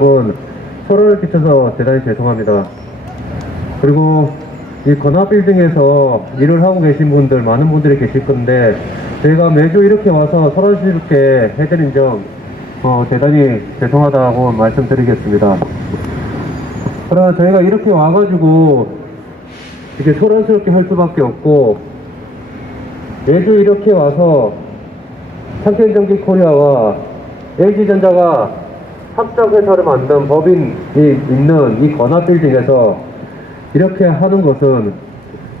여러분 소란을 끼쳐서 대단히 죄송합니다. 그리고 이 건화 빌딩에서 일을 하고 계신 분들 많은 분들이 계실 건데 저희가 매주 이렇게 와서 소란스럽게 해드린 점 어, 대단히 죄송하다고 말씀드리겠습니다. 그러나 저희가 이렇게 와가지고 이렇게 소란스럽게 할 수밖에 없고 매주 이렇게 와서 삼성전기 코리아와 LG전자가 합작회사를 만든 법인이 있는 이 건화 빌딩에서 이렇게 하는 것은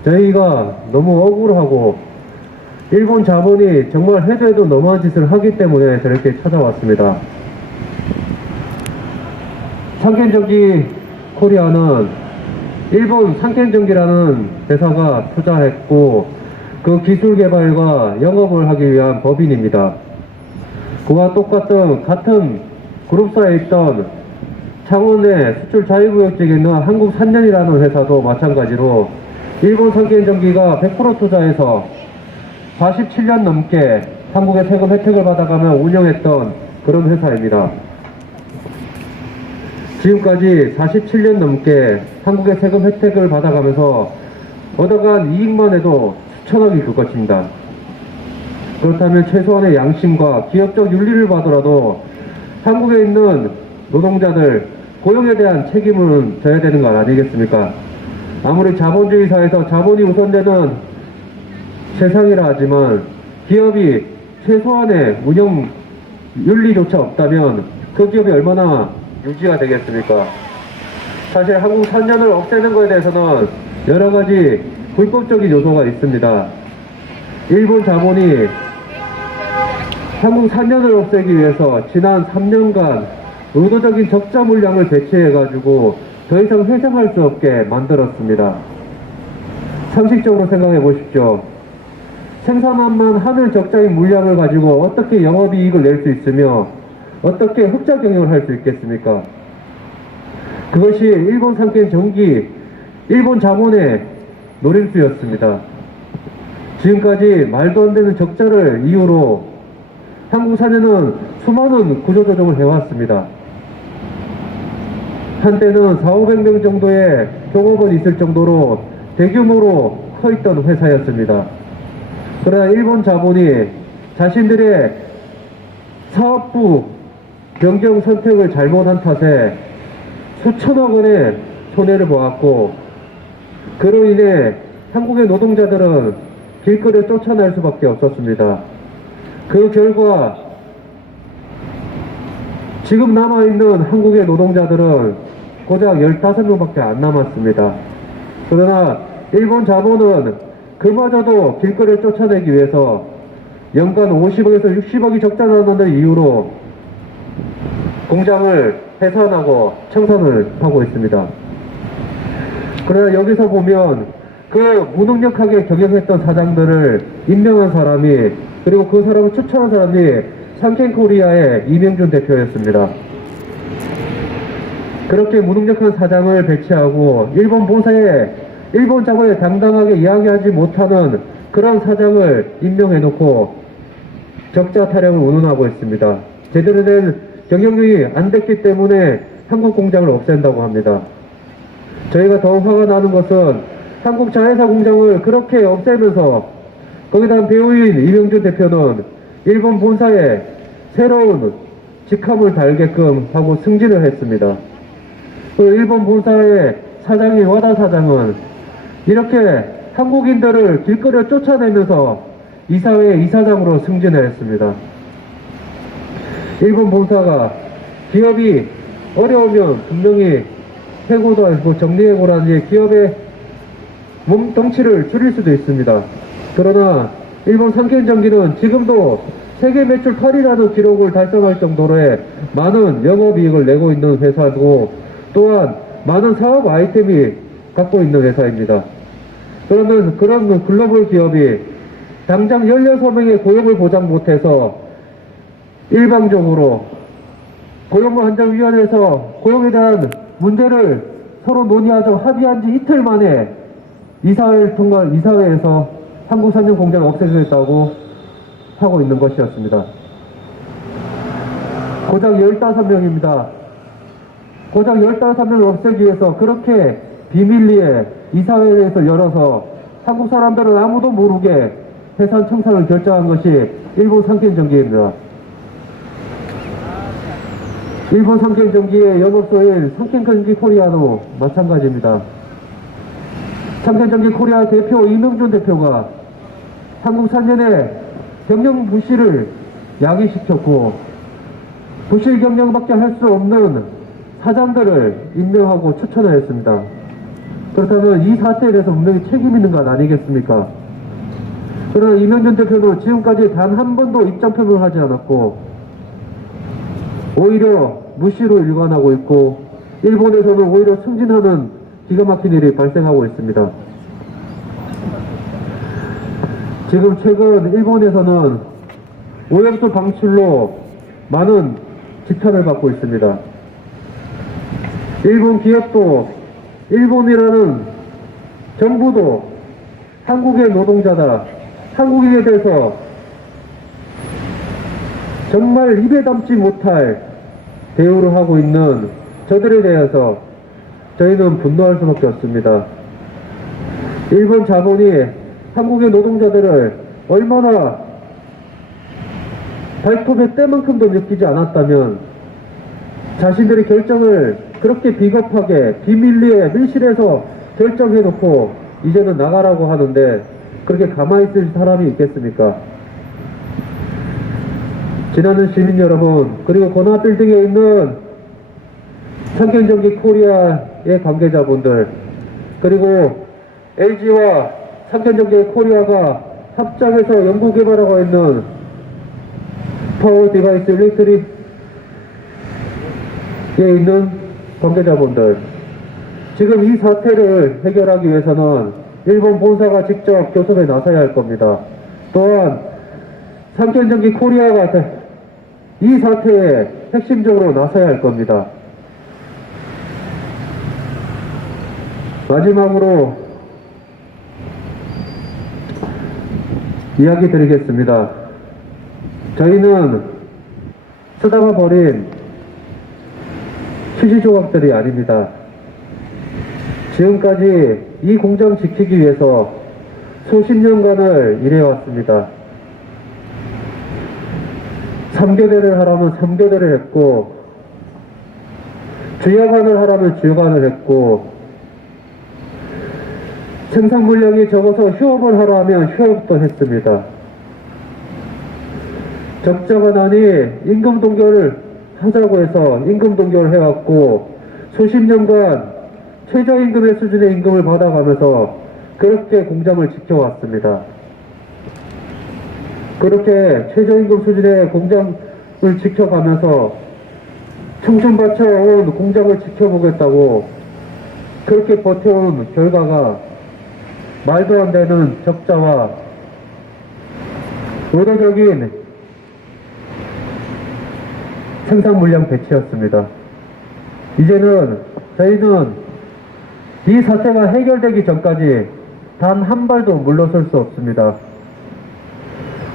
저희가 너무 억울하고 일본 자본이 정말 해도 해도 너무한 짓을 하기 때문에 저렇게 찾아왔습니다. 상켄전기 코리아는 일본 상켄전기라는 회사가 투자했고 그 기술 개발과 영업을 하기 위한 법인입니다. 그와 똑같은 같은 그룹사에 있던 창원의 수출 자유구역 쪽에 있는 한국산년이라는 회사도 마찬가지로 일본 성기전기가 100% 투자해서 47년 넘게 한국의 세금 혜택을 받아가며 운영했던 그런 회사입니다. 지금까지 47년 넘게 한국의 세금 혜택을 받아가면서 얻어간 이익만 해도 수천억이 그 것입니다. 그렇다면 최소한의 양심과 기업적 윤리를 봐더라도 한국에 있는 노동자들 고용에 대한 책임은 져야 되는 거 아니겠습니까? 아무리 자본주의 사회에서 자본이 우선되는 세상이라 하지만 기업이 최소한의 운영 윤리조차 없다면 그 기업이 얼마나 유지가 되겠습니까? 사실 한국 산년을 없애는 것에 대해서는 여러 가지 불법적인 요소가 있습니다. 일본 자본이 한국 산년을 없애기 위해서 지난 3년간 의도적인 적자 물량을 배치해가지고 더 이상 회생할 수 없게 만들었습니다. 상식적으로 생각해 보십시오. 생산한만 하늘 적자인 물량을 가지고 어떻게 영업이익을 낼 수 있으며 어떻게 흑자 경영을 할 수 있겠습니까? 그것이 일본 상권 전기, 일본 자본의 노림수였습니다. 지금까지 말도 안 되는 적자를 이유로 한국 사회는 수많은 구조조정을 해왔습니다. 한때는 4, 500명 정도의 종업원 있을 정도로 대규모로 커 있던 회사였습니다. 그러나 일본 자본이 자신들의 사업부 변경 선택을 잘못한 탓에 수천억 원의 손해를 보았고 그로 인해 한국의 노동자들은 길거리에 쫓아날 수밖에 없었습니다. 그 결과 지금 남아있는 한국의 노동자들은 고작 15명밖에 안 남았습니다. 그러나 일본 자본은 그마저도 길거리에 쫓아내기 위해서 연간 50억에서 60억이 적자 나는 이유로 공장을 해산하고 청산을 하고 있습니다. 그러나 여기서 보면 그 무능력하게 경영했던 사장들을 임명한 사람이 그리고 그 사람을 추천한 사람이 삼켄코리아의 이명준 대표였습니다. 그렇게 무능력한 사장을 배치하고 일본 본사에 일본 자본에 당당하게 이야기하지 못하는 그런 사장을 임명해놓고 적자 타령을 운운하고 있습니다. 제대로 된 경영력이 안 됐기 때문에 한국 공장을 없앤다고 합니다. 저희가 더 화가 나는 것은 한국 자회사 공장을 그렇게 없애면서 거기다 배우인 이명준 대표는 일본 본사에 새로운 직함을 달게끔 하고 승진을 했습니다. 그 일본 본사의 사장인 와다 사장은 이렇게 한국인들을 길거리에 쫓아내면서 이사회 이사장으로 승진을 했습니다. 일본 본사가 기업이 어려우면 분명히 해고도 하고 정리해고라는 기업의 몸덩치를 줄일 수도 있습니다. 그러나 일본 삼켄전기는 지금도 세계 매출 8위라는 기록을 달성할 정도로의 많은 영업이익을 내고 있는 회사고 또한 많은 사업 아이템이 갖고 있는 회사입니다. 그러면 그런 글로벌 기업이 당장 16명의 고용을 보장 못해서 일방적으로 고용부 한정위원회에서 고용에 대한 문제를 서로 논의하자 합의한 지 이틀 만에 이사회를 통과 이사회에서 한국산년 공장을 없애주겠다고 하고 있는 것이었습니다. 고작 15명입니다. 고작 15명을 없애기 위해서 그렇게 비밀리에 이사회에서 열어서 한국 사람들은 아무도 모르게 해산 청산을 결정한 것이 일본 상켄전기입니다. 일본 상켄전기의 영업소인 상켄전기 코리아도 마찬가지입니다. 상켄전기 코리아 대표 이명준 대표가 한국 산년에 경영 부실을 야기시켰고 부실 경영밖에 할 수 없는 사장들을 임명하고 추천하였습니다. 그렇다면 이 사태에 대해서 분명히 책임 있는 건 아니겠습니까? 그러나 이명준 대표는 지금까지 단 한 번도 입장 표명을 하지 않았고 오히려 무시로 일관하고 있고 일본에서는 오히려 승진하는 기가 막힌 일이 발생하고 있습니다. 지금 최근 일본에서는 오염수 방출로 많은 지탄을 받고 있습니다. 일본 기업도 일본이라는 정부도 한국의 노동자다. 한국인에 대해서 정말 입에 담지 못할 대우를 하고 있는 저들에 대해서 저희는 분노할 수밖에 없습니다. 일본 자본이 한국의 노동자들을 얼마나 발톱의 때만큼도 느끼지 않았다면 자신들의 결정을 그렇게 비겁하게 비밀리에 밀실에서 결정해놓고 이제는 나가라고 하는데 그렇게 가만히 있을 사람이 있겠습니까? 지나는 시민 여러분 그리고 건화 빌딩에 있는 삼경전기 코리아의 관계자분들 그리고 LG와 삼경전기 코리아가 합작해서 연구 개발하고 있는 파워 디바이스 일렉트릭에 있는 관계자분들 지금 이 사태를 해결하기 위해서는 일본 본사가 직접 교섭에 나서야 할 겁니다. 또한 삼천전기 코리아가 이 사태에 핵심적으로 나서야 할 겁니다. 마지막으로 이야기 드리겠습니다. 저희는 쓰다가 버린 휴지 조각들이 아닙니다. 지금까지 이 공장 지키기 위해서 수십 년간을 일해왔습니다. 3교대를 하라면 3교대를 했고, 주여관을 하라면 주여관을 했고, 생산 물량이 적어서 휴업을 하라 하면 휴업도 했습니다. 적자가 나니 임금 동결을 하자고 해서 임금 동결을 해왔고 수십 년간 최저임금의 수준의 임금을 받아가면서 그렇게 공장을 지켜왔습니다. 그렇게 최저임금 수준의 공장을 지켜가면서 청춘 바쳐온 공장을 지켜보겠다고 그렇게 버텨온 결과가 말도 안 되는 적자와 의도적인 생산 물량 배치였습니다. 이제는 저희는 이 사태가 해결되기 전까지 단 한 발도 물러설 수 없습니다.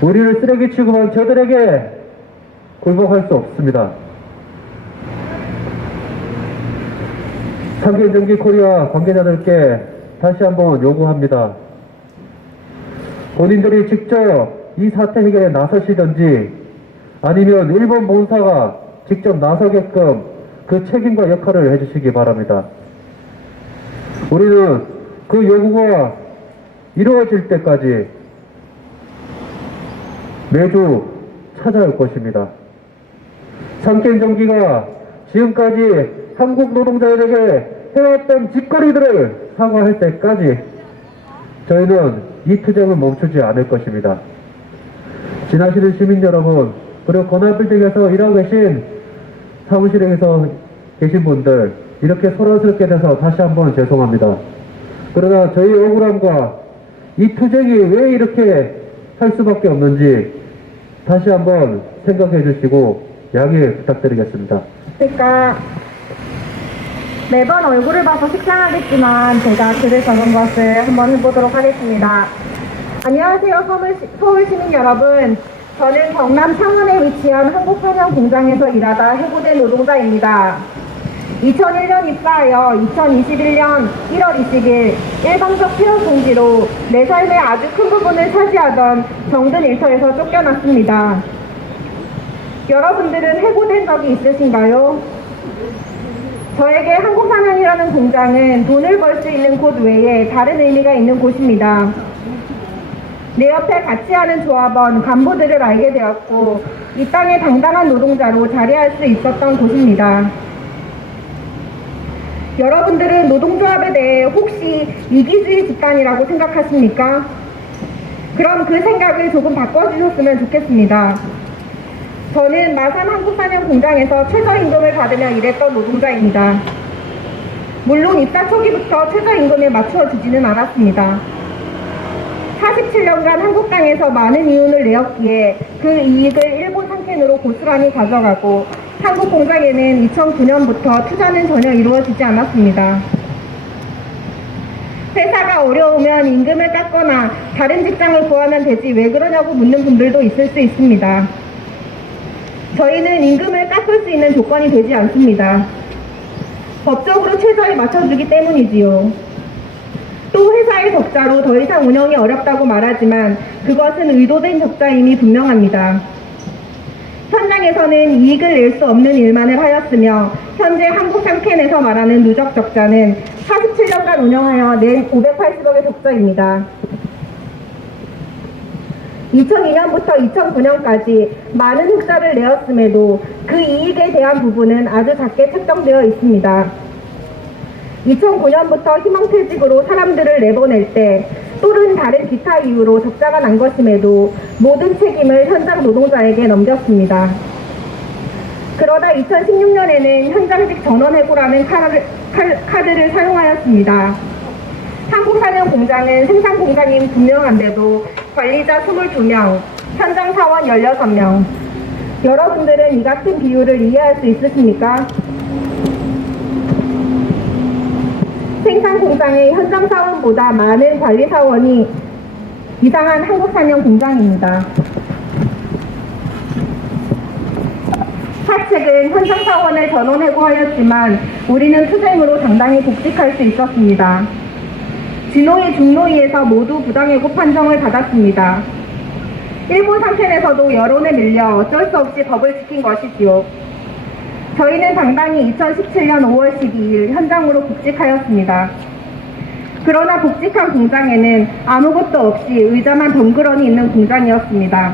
우리를 쓰레기 취급한 저들에게 굴복할 수 없습니다. 삼경전기 코리아 관계자들께 다시 한번 요구합니다. 본인들이 직접 이 사태 해결에 나서시든지 아니면 일본 본사가 직접 나서게끔 그 책임과 역할을 해주시기 바랍니다. 우리는 그 요구가 이루어질 때까지 매주 찾아올 것입니다. 삼ken전기가 지금까지 한국 노동자들에게 해왔던 짓거리들을 사과할 때까지 저희는 이 투쟁을 멈추지 않을 것입니다. 지나시는 시민 여러분, 그리고 건화빌딩에서 일하고 계신 사무실에서 계신 분들, 이렇게 소란스럽게 돼서 다시 한번 죄송합니다. 그러나 저희 억울함과 이 투쟁이 왜 이렇게 할 수밖에 없는지 다시 한번 생각해 주시고 양해 부탁드리겠습니다. 그러니까 매번 얼굴을 봐서 식상하겠지만 제가 글을 적은 것을 한번 해보도록 하겠습니다. 안녕하세요 서울, 시- 서울 시민 여러분. 저는 경남 창원에 위치한 한국환영 공장에서 일하다 해고된 노동자입니다. 2001년 입사하여 2021년 1월 20일 일방적 폐업 공지로 내 삶의 아주 큰 부분을 차지하던 정든 일터에서 쫓겨났습니다. 여러분들은 해고된 적이 있으신가요? 저에게 한국사냥이라는 공장은 돈을 벌 수 있는 곳 외에 다른 의미가 있는 곳입니다. 내 옆에 같이 하는 조합원, 간부들을 알게 되었고 이 땅의 당당한 노동자로 자리할 수 있었던 곳입니다. 여러분들은 노동조합에 대해 혹시 이기주의 집단이라고 생각하십니까? 그럼 그 생각을 조금 바꿔주셨으면 좋겠습니다. 저는 마산 한국사냥 공장에서 최저임금을 받으며 일했던 노동자입니다. 물론 입사 초기부터 최저임금에 맞춰주지는 않았습니다. 47년간 한국 땅에서 많은 이윤을 내었기에 그 이익을 일본 상캔으로 고스란히 가져가고 한국 공장에는 2009년부터 투자는 전혀 이루어지지 않았습니다. 회사가 어려우면 임금을 깎거나 다른 직장을 구하면 되지 왜 그러냐고 묻는 분들도 있을 수 있습니다. 저희는 임금을 깎을 수 있는 조건이 되지 않습니다. 법적으로 최저에 맞춰주기 때문이지요. 또 회사의 적자로 더 이상 운영이 어렵다고 말하지만 그것은 의도된 적자임이 분명합니다. 현장에서는 이익을 낼 수 없는 일만을 하였으며 현재 한국 상캔에서 말하는 누적 적자는 47년간 운영하여 낸 580억의 적자입니다. 2002년부터 2009년까지 많은 흑자를 내었음에도 그 이익에 대한 부분은 아주 작게 책정되어 있습니다. 2009년부터 희망퇴직으로 사람들을 내보낼 때 또는 다른 기타 이유로 적자가 난 것임에도 모든 책임을 현장 노동자에게 넘겼습니다. 그러다 2016년에는 현장직 전원해고라는 카드를, 사용하였습니다. 한국사냥 공장은 생산 공장인 분명한데도 관리자 22명, 현장 사원 16명. 여러분들은 이 같은 비율을 이해할 수 있으십니까? 생산 공장의 현장 사원보다 많은 관리 사원이 이상한 한국사냥 공장입니다. 사측은 현장 사원을 전원 해고하였지만 우리는 투쟁으로 당당히 복직할 수 있었습니다. 진호위 중노위에서 모두 부당해고 판정을 받았습니다. 일본 상편에서도 여론에 밀려 어쩔 수 없이 법을 지킨 것이지요. 저희는 당당히 2017년 5월 12일 현장으로 복직하였습니다. 그러나 복직한 공장에는 아무것도 없이 의자만 덩그러니 있는 공장이었습니다.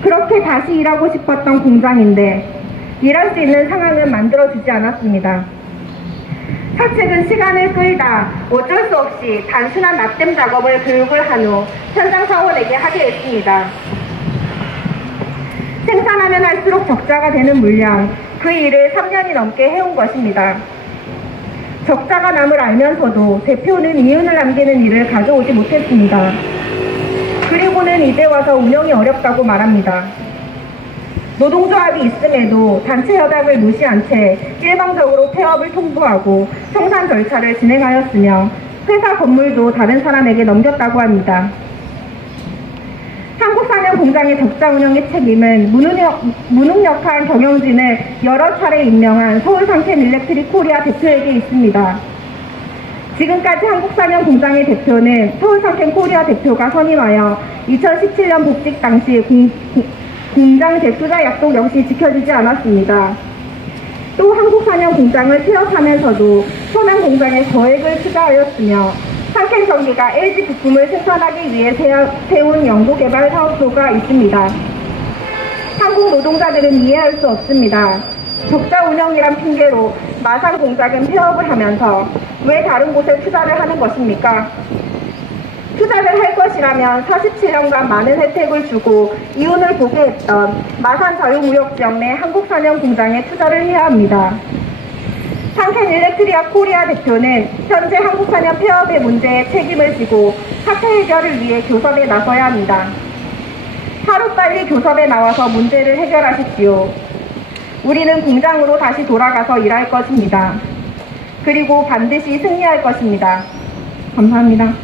그렇게 다시 일하고 싶었던 공장인데 일할 수 있는 상황은 만들어주지 않았습니다. 사측은 시간을 끌다 어쩔 수 없이 단순한 납땜 작업을 교육을 한 후 현장 사원에게 하게 했습니다. 생산하면 할수록 적자가 되는 물량, 그 일을 3년이 넘게 해온 것입니다. 적자가 남을 알면서도 대표는 이윤을 남기는 일을 가져오지 못했습니다. 그리고는 이제 와서 운영이 어렵다고 말합니다. 노동조합이 있음에도 단체 협약을 무시한 채 일방적으로 폐업을 통보하고 청산 절차를 진행하였으며 회사 건물도 다른 사람에게 넘겼다고 합니다. 한국사냥 공장의 적자 운영의 책임은 무능력, 무능력한 경영진을 여러 차례 임명한 서울상캔 일렉트릭 코리아 대표에게 있습니다. 지금까지 한국사냥 공장의 대표는 서울상캔 코리아 대표가 선임하여 2017년 복직 당시 공, 공- 공장 재투자 약속 역시 지켜지지 않았습니다. 또 한국사냥 공장을 폐업하면서도 서면 공장에 거액을 투자하였으며 상캔 전기가 LG 부품을 생산하기 위해 세운 연구개발 사업소가 있습니다. 한국 노동자들은 이해할 수 없습니다. 적자 운영이란 핑계로 마산 공장은 폐업을 하면서 왜 다른 곳에 투자를 하는 것입니까? 투자를 할 것이라면 47년간 많은 혜택을 주고 이윤을 보게 했던 마산 자유무역지역 내 한국사냥 공장에 투자를 해야 합니다. 상캔 일렉트리아 코리아 대표는 현재 한국사냥 폐업의 문제에 책임을 지고 사태 해결을 위해 교섭에 나서야 합니다. 하루빨리 교섭에 나와서 문제를 해결하십시오. 우리는 공장으로 다시 돌아가서 일할 것입니다. 그리고 반드시 승리할 것입니다. 감사합니다.